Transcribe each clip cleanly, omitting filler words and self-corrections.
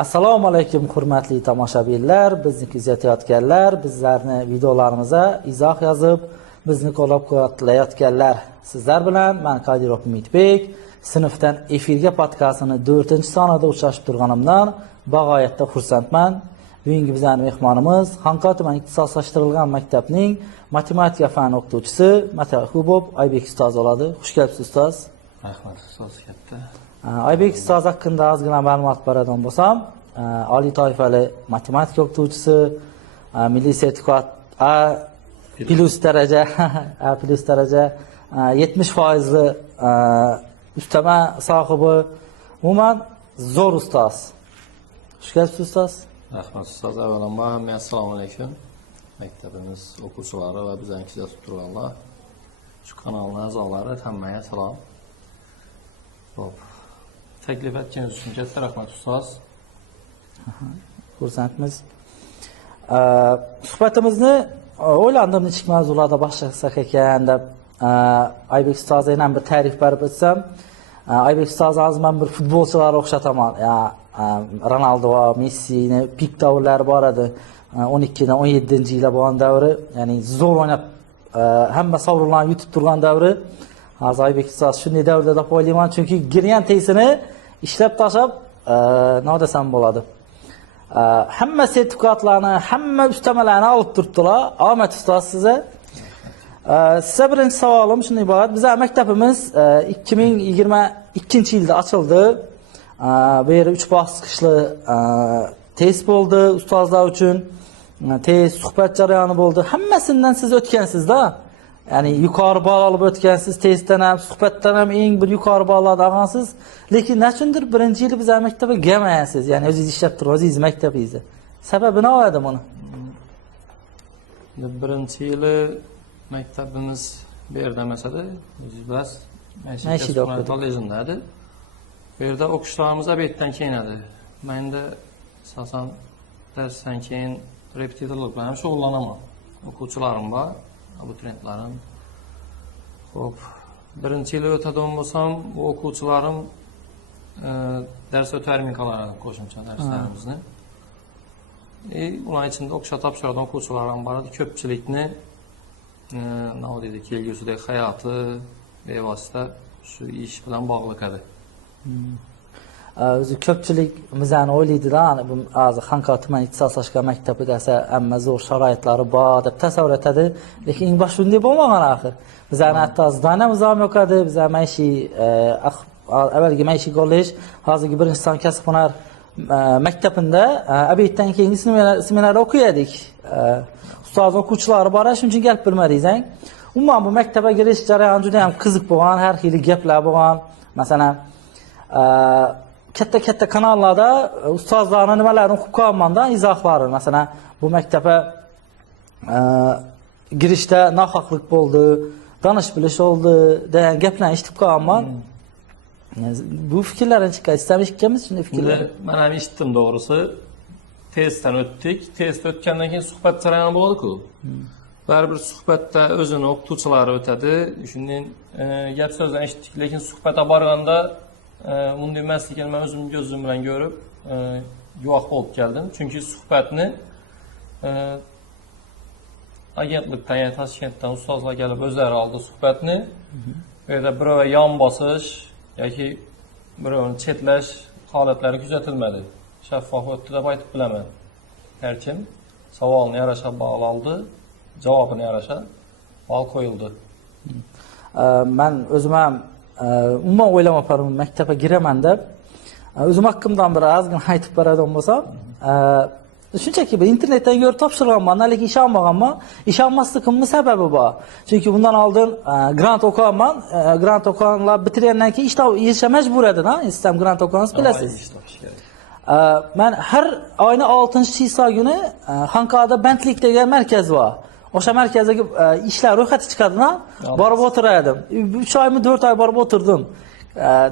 Assalomu alaykum hurmatli tomoshabinlar, bizni kuzatayotganlar, bizlarni videolarimizga izoh yozib, bizni qo'llab-quvvatlayotganlar. Sizlar bilan men Qodirov Umidbek, sinfdan efirga podkastini 4-sonida uchrashib turganimdan bag'oyatda xursandman. Bugungi bizning mehmonimiz Xonqa tuman ixtisoslashtirilgan maktabning matematika fani o'qituvchisi Matahubov Aybek ustoz bo'ladi. Xush kelibsiz ustoz. Rahmat ustoz katta. Aybek ustoz haqida ozgina ma'lumot beradigan bo'lsam, oliy toifali matematika o'qituvchisi, milliy sertifikat A+ daraja, A+ daraja, 70% ustama sohibi, umuman zo'r ustoz. Xush kelibsiz ustoz. Rahmat ustoz. Avvalambor hammaga assalomu alaykum. Maktabimiz o'quvchilari va bizlarni kuzatib turganlar, shu kanalning a'zolari hammaga salom. Xo'p. Taklif etganingiz uchun katta rahmat ustoz. Xursandmiz. Suhbatimizni o'ylandim nechik mavzularda boshlasak ekan deb Aybek ustozga ham bir ta'rif berib o'tsam, Aybek ustoz hozir men bir futbolchilarga o'xshataman. Ronaldo va Messini pik davrlari bor edi. 12dan 17-yillar bo'lgan davri, ya'ni zo'r o'ynab hamma sovrinlarni yutib turgan davri. Hozir Aybek ustoz shunday davrda deb o'ylayman, chunki girgan tesini ishlab tashlab nima desam bo'ladi. Hamma sertifikatlarni, hamma ustamalarni olib turibdilar. Omad ustoz sizga. Sizga birinchi savolim shunday iborat. Bizning maktabimiz 2022-yilda ochildi. Bu yerda 3 bosqichli test bo'ldi ustozlar uchun. Test, suhbat jarayoni bo'ldi. Hammasidan siz o'tgansiz-da. Ya'ni yuqori ball olib o'tgansiz, testdan ham, suhbatdan ham eng bir yuqori ballarni olgansiz. Lekin nechundir birinchi yil bizning maktabga kelmayapsiz. Ya'ni o'zingiz ishlab turasiz maktabingizda. Sababi nima edi buni? Birinchi yili maktabimiz bu yerda emasdi. O'zingiz bilasiz. Mashida kollejida edi. Bu yerda o'qishlarimiz obyektdan keyin edi. Menda asosan darsdan keyin repetitorlik bilan shug'ullanaman. O'quvchilarim bor, abituriyentlarim. Xo'p, birinchi yil o'tadigan bo'lsam, bu o'quvchilarim dars o'tayotgan qoladi, qo'shimcha darslarimizni. Ular ichida o'qisha topshiradigan o'quvchilarim bor edi. Ko'pchilikni nima deydi, kelgusidagi hayoti bevosita shu ish bilan bog'liq edi. O'zi ko'pchilik bizani o'ylaydi-da, bu hozir Xonqa tuman ixtisoslashgan maktabi desa, hamma zo'r sharoitlari bor deb tasavvur etadi. Lekin eng bosh shunday bo'lmagan axir. Bizani hatto zdaniyamiz ham yo'q edi. Biz maishiy avvalgi maishiy kollej, hozirgi birinchi son kasb hunar maktabida obyektdan keyingi seminar o'qiyadik. Ustoz o'quvchilari bor, shuning uchun kelib bilmadingiz. Umuman bu maktabga kirish jarayoni juda ham qiziq bo'lgan, har xil gaplar bo'lgan. Masalan, katta kanallarda ustozlarning nimalarni o'qib qolganman-da, izohlari. Masalan, bu maktabga girishda nohaqlik bo'ldi, tanish bilish oldi degan gaplarni eshitib qolganman. Bu fikrlarni chiqarishamiz, shunday fikrlar. Men ham eshitdim to'g'risi. Testdan o'tdik. Test o'tgandan keyin suhbat jarayoni bo'ldi-ku. Baribir suhbatda o'zini o'qituvchilari o'tadi. Shundan gap so'zdan eshitdik, lekin suhbatga borganda bunday emasligini men o'zim ko'zim bilan ko'rib, guvoh bo'lib keldim. Chunki suhbatni agentlikdan, ya'ni Toshkentdan ustozlar kelib o'zlari oldi suhbatni. Bu yerda birov yon bosish yoki birovni chetlash holatlari kuzatilmadi. Shaffof o'tdi deb aytib bilaman. Har kim savolni yarasha ball oldi, javobini yarasha ball qo'yildi. Men o'zim ham umuman o'ylamadim maktabga giraman deb. O'zim haqqimdan bir ozgina aytib beradigan bo'lsam, shunchaki bir internetdan ko'rib topshirganman, lekin ishonmaganman. Ishonmasligimning sababi bor. Chunki bundan oldin grant o'qiganman. Grant o'qiganlar bitirgandan keyin ishga majbur edi-da. Sistem grant o'qigansiz bilasiz. Men har oyning 6-chislo kuni Xonqada bandlik degan markaz bor. O'sha markazdagi ishlar ro'yxati chiqadi-da, borib o'tirardim. 3 oymi 4 oy borib o'tirdim.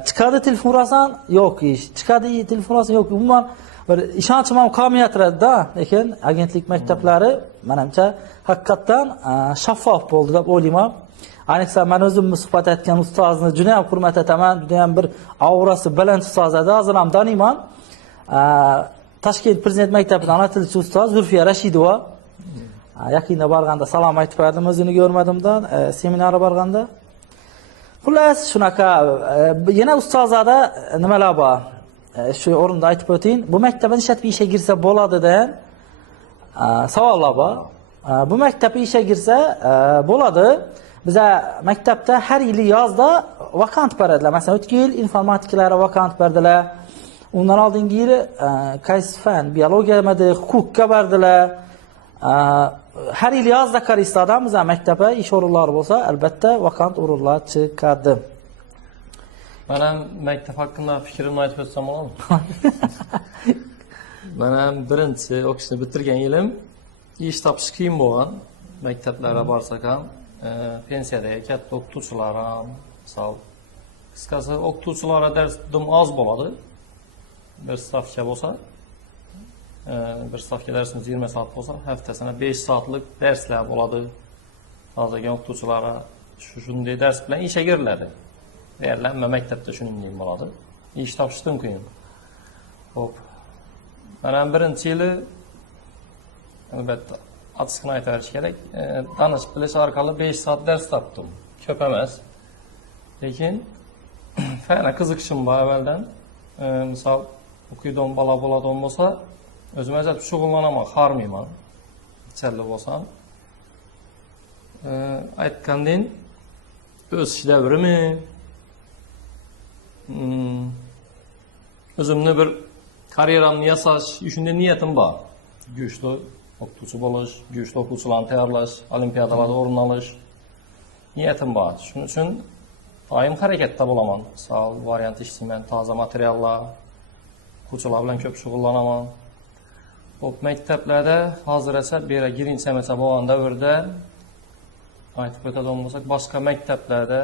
Chiqadi telefon urasan, yo'q ish. Chiqadi telefon urasan, yo'q. Umuman bir ishonchim ham qolmayotdi-da, lekin agentlik maktablari menimcha haqiqatan shaffof bo'ldi deb o'ylayman. Ayniqsa men o'zim suhbat etgan ustozni juda ham hurmat etaman, juda ham bir aurasi baland ustoz edi, hozir ham taniyman. Toshkent Prezident maktabidan ana tilchi ustoz Zulfiya Rashidova. Yaqinda borganda salom aytib berdim, o'zini ko'rmadimda, seminarga borganda. Xullas, shunaqa yana ustozlarda nimalar bor? Shu o'rinda aytib o'ting. Bu maktabdan ishlatib ishga girsa bo'ladi degan savollar bor. Bu maktabga ishga girsa bo'ladi. Biza maktabda har yili yozda vakant beradilar. Masalan, o'tgan yil informatikalar vakant berdilar. Undan oldingi yil qaysi fan, biologiyamidi, huquqqa berdilar. Har yil yozda qaraysiz biza maktabda ish o'rinlari bo'lsa, albatta vakant o'rinlar chiqadi. Men ham maktab haqida fikrimni aytib o'tsam bo'ladimi? Men ham birinchi o'qishni bitirgan yilim ish topish qiyin bo'lgan. Maktablarga borsak ham, pensiyadagi katta o'qituvchilar ham, misol, qisqasi o'qituvchilarga darsdim oz bo'ladi. Bir stavka bo'lsa, bir stavka darsimiz 20 soat bo'lsa, haftasida 5 soatlik darslar bo'ladi. Hozirgi o'qituvchilarga shunday dars bilan ishga kiriladi. Deyarli maktabda shuningdek bo'ladi. Ish topishdan qiyin. Xo'p. Mana birinchi yili albatta ochiqni aytarish kerak. Tanish bilish orqali 5 soat dars topdim. Ko'p emas. Lekin fa'na qiziqishim bor avvaldan. Misol o'qiydigan bola bo'ladigan bo'lsa, o'zim ajab shug'ullanaman, xarmayman. Challi bo'lsam. Aytgandan o'sish davrimi o'zimni bir karyeramni yasash, shunday niyatim bor. Go'shli o'qituvchi bo'lish, go'shli o'quvchilarni tayyorlash, olimpiadalarda o'rin olish niyatim bor. Shuning uchun doim harakatda bo'laman. Misol, variant ishlayman, toza materiallar, o'quvchilar bilan ko'p shug'ullanaman. Xo'p, maktablarda hozir esa bera girinchamacha bo'lgan davrda aytib o'tadigan bo'lsak, boshqa maktablarda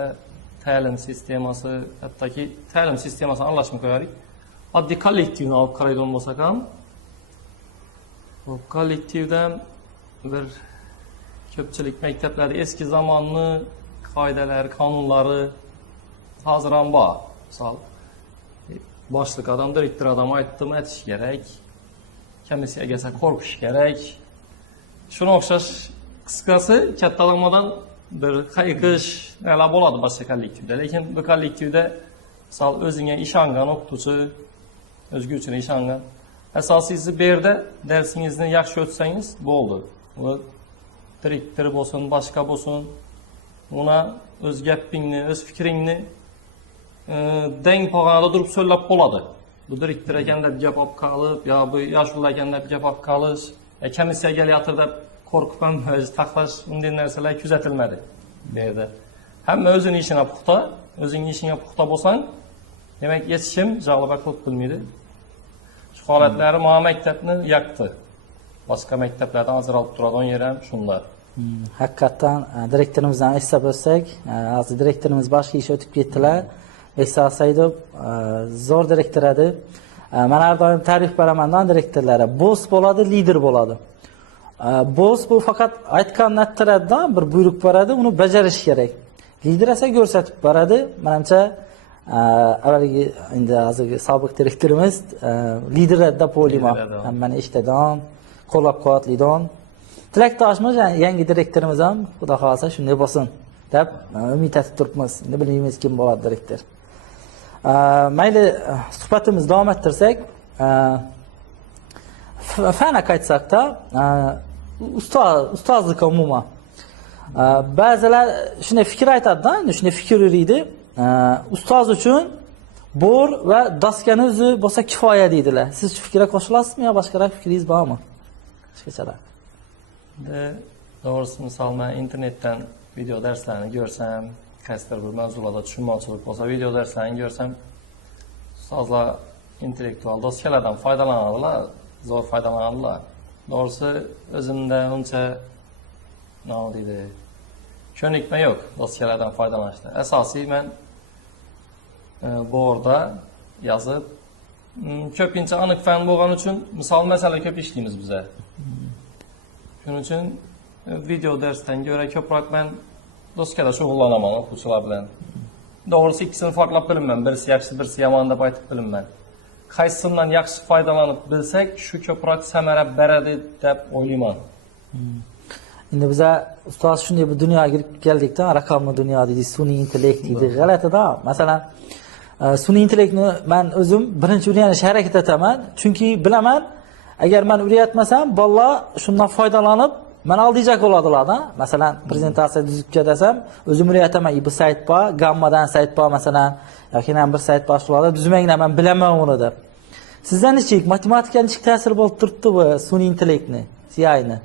ta'lim sistemasi, hattoki ta'lim sistemasini anglashni qo'yaylik. Oddiy kollektivni olib qaraydigan bo'lsak ham, bu kollektivda bir ko'pchilik maktablarda eski zamonni qoidalari, qonunlari hozir ham bor. Misol, boshliq odam, direktor odam aytdim, aytish kerak. Komissiyaga kelsa qo'rqish kerak. Shuna o'xshash qisqasi katta odamlardan bir hayiqish nima bo'ladi boshqa kollektivda. Lekin bu kollektivda misol o'zingga ishongan o'qituvchi, o'zga uchun ishongan. Asosiysi bu yerda darsingizni yaxshi o'tsangiz bo'ldi. Bu direktor bo'lsin, boshqa bo'lsin, uni o'z gapingni, o'z fikringni deng pog'onada turib so'zlab bo'ladi. Bu direktor ekan deb gap olib qolib, yo bu yoshlar ekan deb gap olib qolish, komissiyaga kelyapti deb qo'rqib ham o'zi taxlash, unday narsalar kuzatilmadi bu yerda. Hamma o'zining ishini puxta, o'zingning ishingga puxta bo'lsang, demak hech kim jag'laba qilib bilmaydi. Shu holatlari mana maktabni yaqdi. Boshqa maktablardan ajralib turadigan yer ham shunda. Haqiqatan direktorimizdan eslab o'tsak, hozir direktorimiz boshqa ish o'tib ketdilar. Behzod Saidov zo'r direktor edi. Men har doim ta'rif beraman direktorlarga. Boss bo'ladi, lider bo'ladi. Boss bu faqat aytgan natiradan bir buyruq beradi, uni bajarish kerak. Lider esa ko'rsatib beradi. Menimcha avvalgi endi hozirgi sobiq direktorimiz lider deb o'ylayman. Hammani eshitadigan, qo'llab-quvvatlaydigan. Tilakdoshimiz yangi direktorimiz ham xudo xolasa shunday bo'lsin deb umid etib turibmiz. Endi bilmaymiz kim bo'ladi direktor. Mayli suhbatimizni davom ettirsak, fa'na qaytsak-da, ustozlik umuman. Ba'zilar shunday fikr aytadi-da, shunday fikr yuriydi. Ustoz uchun bor va doskani o'zi bo'lsa kifoya deydilar. Siz shu fikrga qo'shilasizmi yo boshqaroq fikringiz bormi? Boshqachalar. Doğrusu misal men internetdan video darslarni ko'rsam, qaysidir bir mavzularda tushunmovchilik bo'lsa, video darslarni ko'rsam, ustozlar intellektual doskalardan foydalanadilar, zo'r foydalanadilar. Doğrusu o'zimda uncha nima deydi, ko'nikma yo'q doskalardan foydalanishda. Asosiy men bu yerda yozib, ko'pincha aniq fan bo'lgani uchun misol masala ko'p ishlaymiz biz. Shuning uchun video darsdan ko'ra ko'proq men doskada shug'ullanaman o'quvchilar bilan. Doğrusu ikisini farqlab bilinman. Birisi yaxshi, birisi yomon deb aytib bilinman. qaysidan yaxshi foydalanib bilsak, shu ko'proq samara beradi deb o'ylayman. Endi biza ustoz shunday bir dunyoga kirib keldikda, raqamli dunyo deydi, sun'iy intellekt deydi. G'alati-da. Masalan, sun'iy intellektni men o'zim birinchi o'rganishga harakat etaman, chunki bilaman, agar men o'rgatmasam, bolalar shundan foydalanib mana aldiyjak bo'ladilar-da. Masalan, prezentatsiya tuzibga desam, o'zim o'rgataman, bu sayt bor, gammadan sayt bor masalan, yoki ham bir sayt boshqalarda tuzmanglar, men bilaman uni deb. Sizdan nechik matematikani nechik ta'sir bo'lib turibdi bu sun'iy intellektni, CI'ni?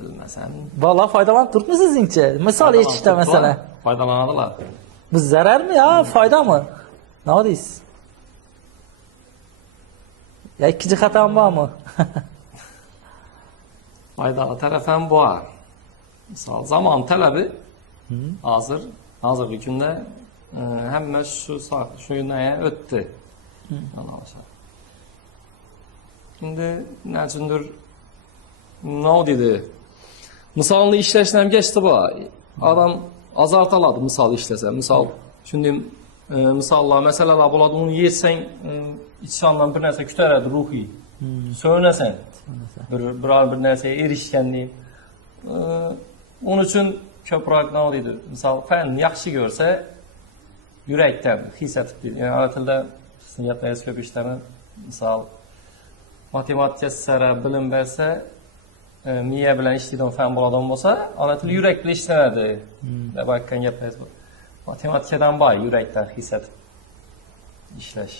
Bilmasam, Bolalar foydalanib turibmi sizningcha? Misol eshitishda masalan. foydalanadilar. Bu zararmi yo foydami? Nima deysiz? Ya ikki jihat ham bormi? Foydali taraf ham bor. Misol zamon talabi hozirgi kunda hamma shu yo'nalishga o'tdi. Endi nachundir nima deydi? Misolni ishlashni ham geçti bor. Odam azartaladi misol ishlasa. Misol shunday misollar, masalalar bo'ladi, uni yetsang ichingdan bir narsa ko'taradi ruhiy. So'ynasan. Bir narsaga erishgandek. Uning uchun ko'proq nima deydi? Misol fanni yaxshi ko'rsa yurakdan his etib deydi. Ya'ni ana tilda sizning gaplaringiz ko'p eshitaman. Misol matematika sara bilim bersa, miya bilan ishlaydigan fan bo'ladigan bo'lsa, ona tili yurak bilan ishlanadi deb aytgan gaplaringiz bor. Matematikadan boy yurakdan his etib ishlash.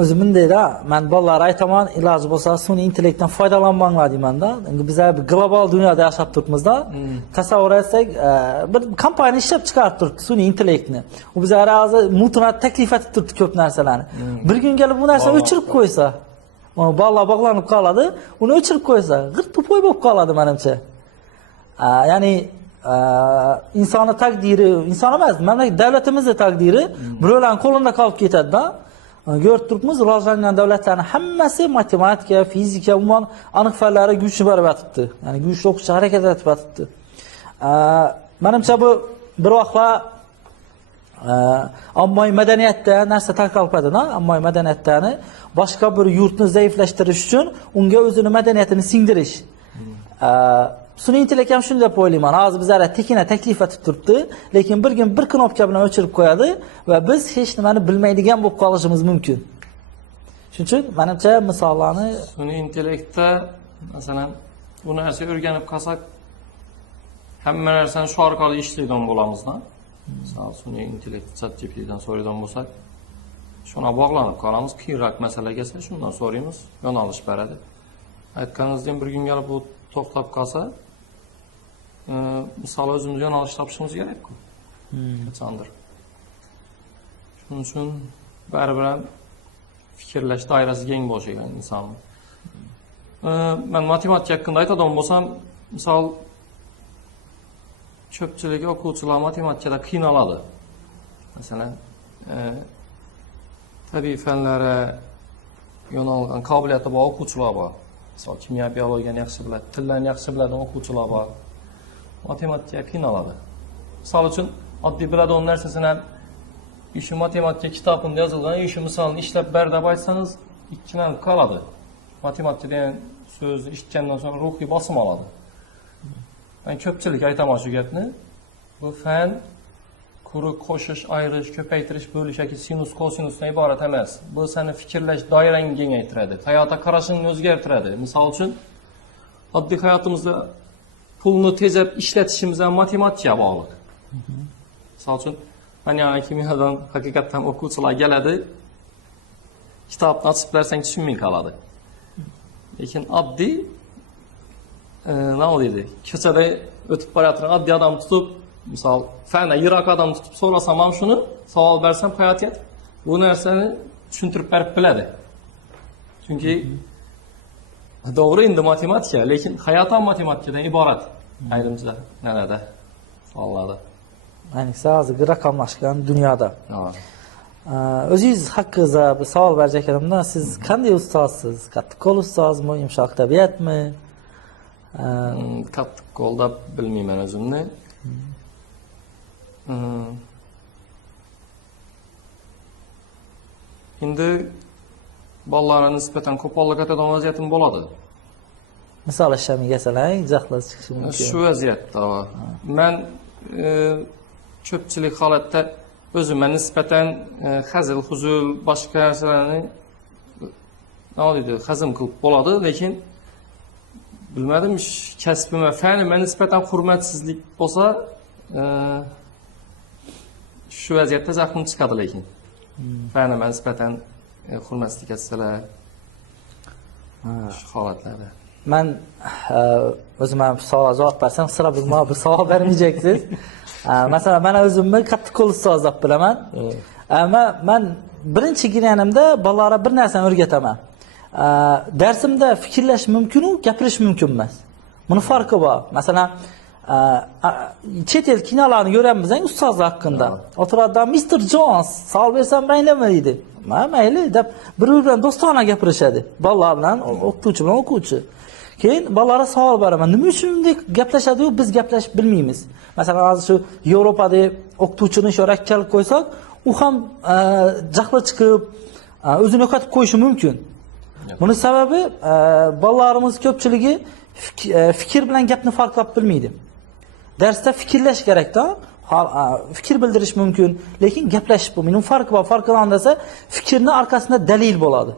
O'zim bundayda, men bolalarga aytaman, iloji bo'lsa sun'iy intellektdan foydalanmanglar deyman-da. Endi biz bir global dunyoda yashab turibmiz-da. Tasavvur etsak, bir kompaniya ishlab chiqarib turibdi sun'iy intellektni. U bizga hozir mutlaq taklif etib turibdi ko'p narsalarni. Bir kun kelib bu narsani o'chirib qo'ysa, bolalar bog'lanib qoladi, uni o'chirib qo'ysa, g'irt-pupoy bo'lib qoladi menimcha. Ya'ni insonni taqdiri, inson emas, mamlakat davlatimizning taqdiri birovlarning qo'lida qolib ketadi-da. Ko'rib turibmiz, rivojlangan davlatlarning hammasi matematika, fizika, umuman aniq fanlarga kuchli berib yotibdi. Ya'ni kuchli o'qishga harakat etib yotibdi. Menimcha bu bir vaqtlar ommaviy madaniyatda narsa tarqaladi-da, ommaviy madaniyatni boshqa bir yurtni zaiflashtirish uchun unga o'zini madaniyatini singdirish. Sun'iy intellekt ham shunday deb o'ylayman. Hozir bizlarga tekina taklif etib turibdi, lekin bir kun bir knopka bilan o'chirib qo'yadi va biz hech nimani bilmaydigan bo'lib qolishimiz mumkin. Shuning uchun menimcha misollarni sun'iy intellektda masalan bu narsa o'rganib qolsak, hamma narsani shu orqali ishlaydigan bo'lamiz-da. Misol sun'iy intellekt ChatGPTdan so'raydigan bo'lsak, shuna bog'lanib qolamiz. Keyinroq masala kelsa, shundan so'raymiz, yo'nalish beradi. Aytganingizdek bir kun kelib bu to'xtab qolsa, misol o'zimiz yo'nalish topishimiz kerak-ku. Qachondir. Shuning uchun baribir ham fikrlash doirasi keng bo'lishi kerak insonning. Men matematika haqida aytadigan bo'lsam, misol ko'pchilik o'quvchilar matematikada qiynaladi. Masalan, tabiiy fanlarga yo'nalgan qobiliyati bor o'quvchilar bor. Misol kimyo, biologiyani yaxshi biladi, tillarni yaxshi biladigan o'quvchilar bor. Matematika qiynaladi. Misol uchun oddiy biladigan narsasini ham shu matematika kitobida yozilgan, shu misolni ishlab ber deb aytsangiz, ikkilanib qoladi. Matematika degan so'zni eshitgandan so'ng ruhiy bosim oladi. Men ko'pchilik aytaman shu gapni. Bu fan quruq qo'shish, ayirish, ko'paytirish, bo'lish yoki sinus, kosinusdan iborat emas. Bu seni fikrlash doirangni kengaytiradi, hayotga qarashingni o'zgartiradi. Misol uchun oddiy hayotimizda pulni tejab ishlatishimiz ham matematikaga bog'liq. Misol uchun men yana kimyodan haqiqatan o'quvchilar keladi, kitobni ochib bersang tushunmay qoladi. Lekin oddiy nima deydi? Ko'chada o'tib borayotgan oddiy odam tutib, misol fandan yiroq odam tutib so'rasam ham shuni, savol bersam hayotga bu narsani tushuntirib berib biladi. Chunki to'g'ri endi matematika, lekin hayot ham matematikadan iborat. Ayrimchilar narada savollarda. Ayniqsa hozirgi raqamlashgan dunyoda. O'zingiz haqingizda bir savol berajak edimda, siz qanday ustozsiz? Qattiqqo'l ustozmi, yumshoq tabiatmi? Qattiq qo'lda bilmayman o'zimni. Endi bolalarga nisbatan ko'p olgan vaziyatim bo'ladi. Misol ishamiga salang, jahlas chiqishi mumkin. Shu vaziyatda men ko'pchilik holatda o'zimga nisbatan hazil, huzul, boshqa narsalarni nima deydi, hazm qilib bo'ladi, lekin bilmadim, kasbimga, fanimga nisbatan hurmatsizlik bo'lsa, shu vaziyatda zahrim chiqadi, lekin fanimga nisbatan hurmatsizlik etsalar, shu holatlarda. Men o'zimga savol javob bersam, sira bizga bir savol bermeyeceksiniz. Mesela men o'zimni qattiq qo'l ustoz deb bilaman. Men birinchi girganimda bolalarga bir narsani o'rgataman. Dersimde fikrlash mumkin-u, gapirish mumkin emas. Buni farqi bor. Masalan, chet el kinolarini ko'ramiz ustozlar haqida. O'tiradilar, Mr. Jones, savol bersam baynama deydi. Mayli deb bir-biri bilan do'stona gapirishadi. Bolalar bilan, o'qituvchi bilan o'quvchi. Keyin bolalarga savol beraman. Nima uchun bunday gaplashadi-yu, biz gaplashib bilmaymiz. Masalan, hozir shu Yevropada o'qituvchini sho'rakkalib qo'ysak, u ham jahli chiqib, o'zini yo'qotib qo'yishi mumkin. Buning sababi bolalarimiz ko'pchiligi fikr bilan gapni farqlab bilmaydi. Darsda fikrlash kerak-da, fikr bildirish mumkin, lekin gaplashish bo'lmaydi. Uning farqi bor. Farqidan desa, fikrning arkasida dalil bo'ladi.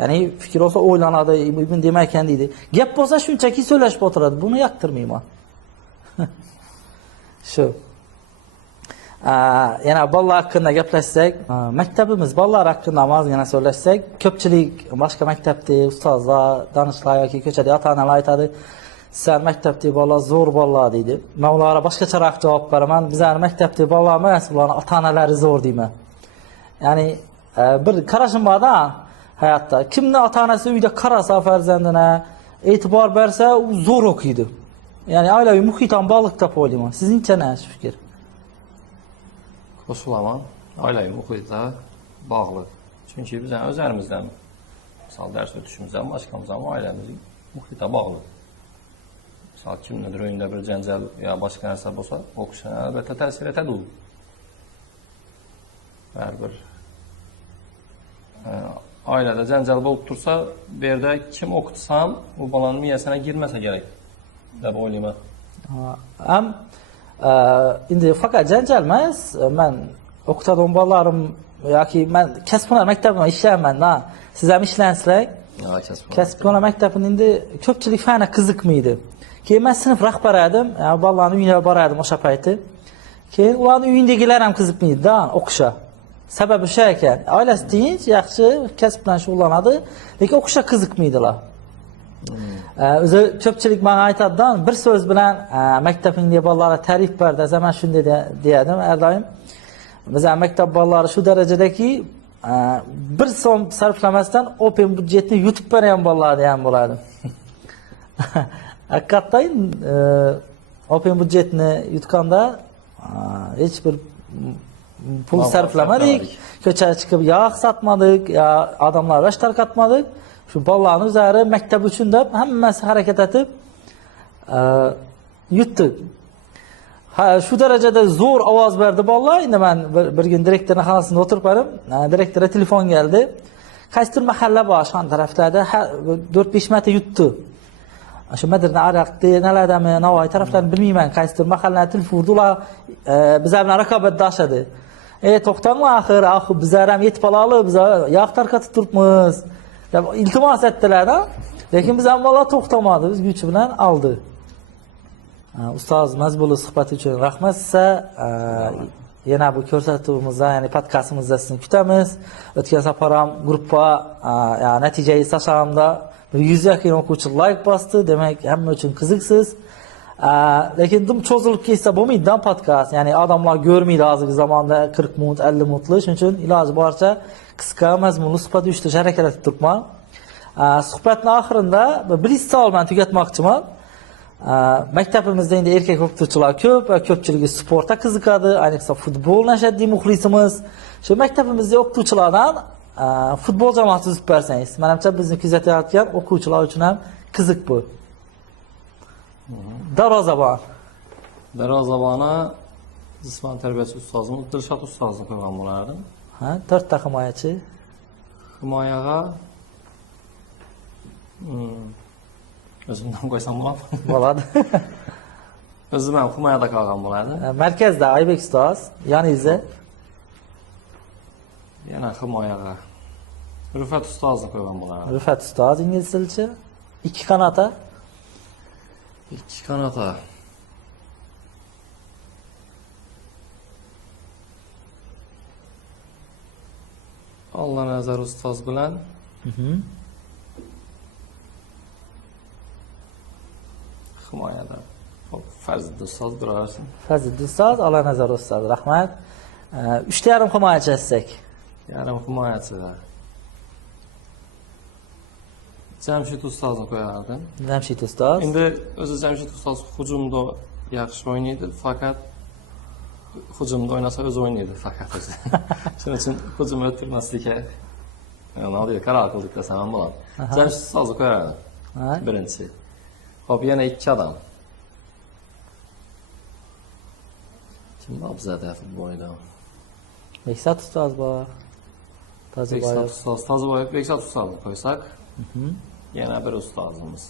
Ya'ni fikr olsa o'ylanadi, ibn demaykan deydi. Gap bo'lsa shunchaki so'zlashib o'tiradi. Buni yoqtirmayman. Shu. Yana bolalar haqida gaplashsak, maktabimiz bolalar haqida ozgina so'zlashsak, ko'pchilik boshqa maktabda ustozlar, danishlar yoki ko'chada ota-onalar aytadi, "Sizlar maktabda bolalar zo'r bolalar" deydi. Men ularga boshqacharoq javob beraman. Bizlar maktabda bolalar emas, ularning ota-onalari zo'r deyman. Ya'ni bir qarashim bor-da hayotda. Kimni ota-onasi uyda qarasa farzandina, e'tibor bersa, u zo'r o'qiydi. Ya'ni oilaviy muhit ham bog'liq deb o'ylayman. Sizningcha nima shu fikr? Qo'shilaman. Oilaviy muhitda bog'liq. Chunki biz o'zlarimizdan, misol dars o'tishimizdan, boshqamizdan oilamizning muhitda bog'liq. Misol kimnidir o'yinda bir janjal yo boshqa narsa bo'lsa, o'qishga albatta ta'sir etadi u. Baribir oilada janjal bo'lib tursa, bu yerda kim o'qitsa ham u bolaning miyasiga girmasa kerak deb o'ylayman. Endi faqat janjal emas, men o'qitadigan bolalarim yoki men kasb-hunar maktabida ishlayman-da. Siz ham ishlansizlar. Kasb-hunar maktabida endi ko'pchilik fani qiziqmaydi. Keyin men sinf rahbari edim, bolalarning uyiga borardim o'sha payti. Keyin ularning uyindagilar ham qiziqmaydi-da o'qishga. Sababi shu ekan. Oilasi tinch, yaxshi kasb bilan shug'ullanadi, lekin o'qishga qiziqmaydilar. O'zi ko'pchilik menga aytadidan, bir so'z bilan maktabingdagi bolalarga ta'rif ber desam, men shunday deyadim har doim. Bizning maktab bolalari shu darajadaki, bir so'm sarflamasdan open budjetni yutib bergan bolalar ham bo'ladi. Haqiqatan open budjetni yutganda hech bir pul sarflamadik, ko'chaga chiqib yog' sotmadik, yo odamlar rosh tarqatmadik. Shu bolalarning o'zlari maktab uchun deb hammasi harakat etib yutdik. Shu darajada zo'r ovoz berdi bolalar. Endi men bir kun direktorning xonasida o'tirib edim. Direktorga telefon keldi. Qaysidir mahalla bor, shu taraflarda 4-5 marta yutdi. Shu Madirna Araqda, Naladami, Navoiy taraflarini bilmayman, qaysidir mahallani telefon urdilar. Bizlar bilan raqobatdashadi. To'xtanglar axir bizlar ham yetib olali, biz yog' tarqatib turibmiz. İltimas ettiler-da. Lekin biz avvalo to'xtamadi, biz kuch bilan oldi. Ustoz mazmunli suhbat uchun rahmat sizga. Yana bu ko'rsatuvimizda, ya'ni podkastimizda sizni kutamiz. O'tgan safar ham gruppa natijaga sashamda 100 ga yaqin o'quvchi like bosdi, demak hamma uchun qiziqsiz. Lekin dim cho'zilib ketsa bo'lmaydi-da podkast. Ya'ni odamlar ko'rmaydi hozirgi zamonda 40 minut, 50 minutli, shuning uchun iloji boricha qisqa mazmunli suhbat uyushtirishga harakat etib turibman. Suhbatning oxirida bir savol bilan tugatmoqchiman. Maktabimizda endi erkak o'qituvchilar ko'p va ko'pchiligi sportga qiziqadi, ayniqsa futbolni ashaddiy muxlisimiz. Shu maktabimizda o'qituvchilardan futbol jamoasi tuzib bersangiz, menimcha bizni kuzatayotgan o'quvchilar uchun ham qiziq bu. Darvozabon. Darvozaboni jismoniy tarbiyachi ustozimiz Dilshod ustozni qo'ygan bo'lardim. Ha, 4 ta himoyachi. Himoyaga o'zimdan qo'ysam bo'ladimi? Bo'ladi. O'zim ham himoyada qolgan bo'lardi. Markazda Aybek ustoz, yoningizda. Yana himoyaga Rufat ustozni qo'ygan bo'lardim. Rufat ustoz ingliz tilchi. 2 qanota. 2 qanota. Allah nazar ustoz bilan himoyada. Hop, Fazliddin ustoz birarsin. Fazliddin ustoz, Olanazar ustoz. Rahmat. 3.5 himoyachi etsak. Yarim himoyachiga Jamshid ustozni qo'yardim. Jamshid ustoz. Endi o'zi Jamshid ustoz hujumda yaxshi o'ynaydi, faqat hujumda o'ynasa o'zi o'ynaydi faqat o'zi. Shuning uchun hujum o'tkazmaslikka nodiga qaror qildik desam ham bo'ladi. Jamshid ustozni qo'yardim. Ha. Birinchi. Hop, yana 2 odam. Kim bor bizda futbolda? Bekzod ustoz bor. Bekzod Tojiboyev. ustoz, Tojiboyev, Bekzod ustozni qo'ysak, yana bir ustozimiz.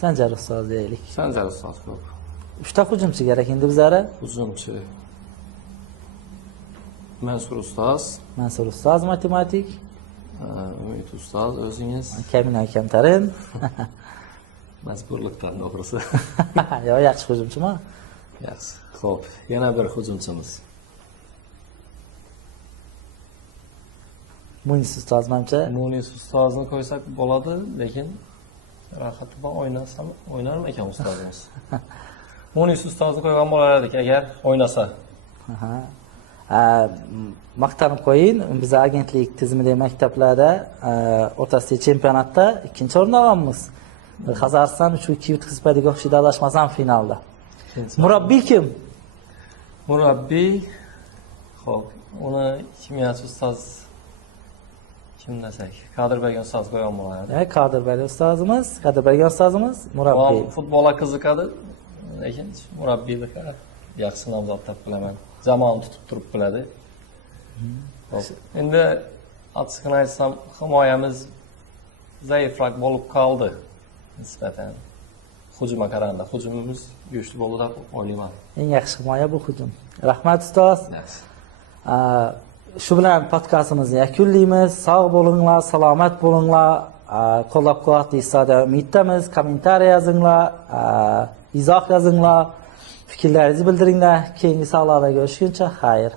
Sanjar ustoz deylik. Sanjar ustoz ko'p. 3 ta hujumchi kerak endi bizlari. Hujumchi Mansur ustoz, Mansur ustoz matematik, Umid ustoz o'zingiz. Kamina Kamtarin. Majburlikdan to'g'risi. Yo, yaxshi hujumchimi? Yaxshi. Xo'p, yana bir hujumchimiz. Munis ustoz menimcha. Munis ustozni qo'ysak bo'ladi, lekin rohat bilan o'ynasam o'ynarmi ekan ustozimiz? Munis ustozni qo'ygan bo'lardik agar o'ynasa. Aha. Maqtanib qo'ying, biz agentlik tizimidagi maktablarda o'rtasidagi chempionatda 2-o'rinni olganmiz. Qozog'iston 3-2 yutqizib o'xshaydi adashmasam finalda. Murabbiy kim? Murabbiy, xo'p, uni kimyochi ustoz kim desak, Qodirbek ustoz qo'ygan bo'lardi. Qodirbek ustozimiz, murabbiy. Futbolga qiziqadi, lekin murabbiylikka yaxshi nomzod deb bilaman. Jamoani tutib turib biladi. Endi ochiqni aytsam, himoyamiz zaifroq bo'lib qoldi nisbatan. Hujumga qaraganda hujumimiz kuchli bo'ldi deb o'ylayman. Eng yaxshi himoya bu hujum. Rahmat ustoz. Yaxshi. Shu bilan podkastimizni yakunlaymiz. Sog' bo'linglar, salomat bo'linglar. Qo'llab-quvvatlaysiz deb umiddamiz. Kommentariy yozinglar, izoh yozinglar, fikrlaringizni bildiringlar. Keyingi savollarda görüşguncha xayr.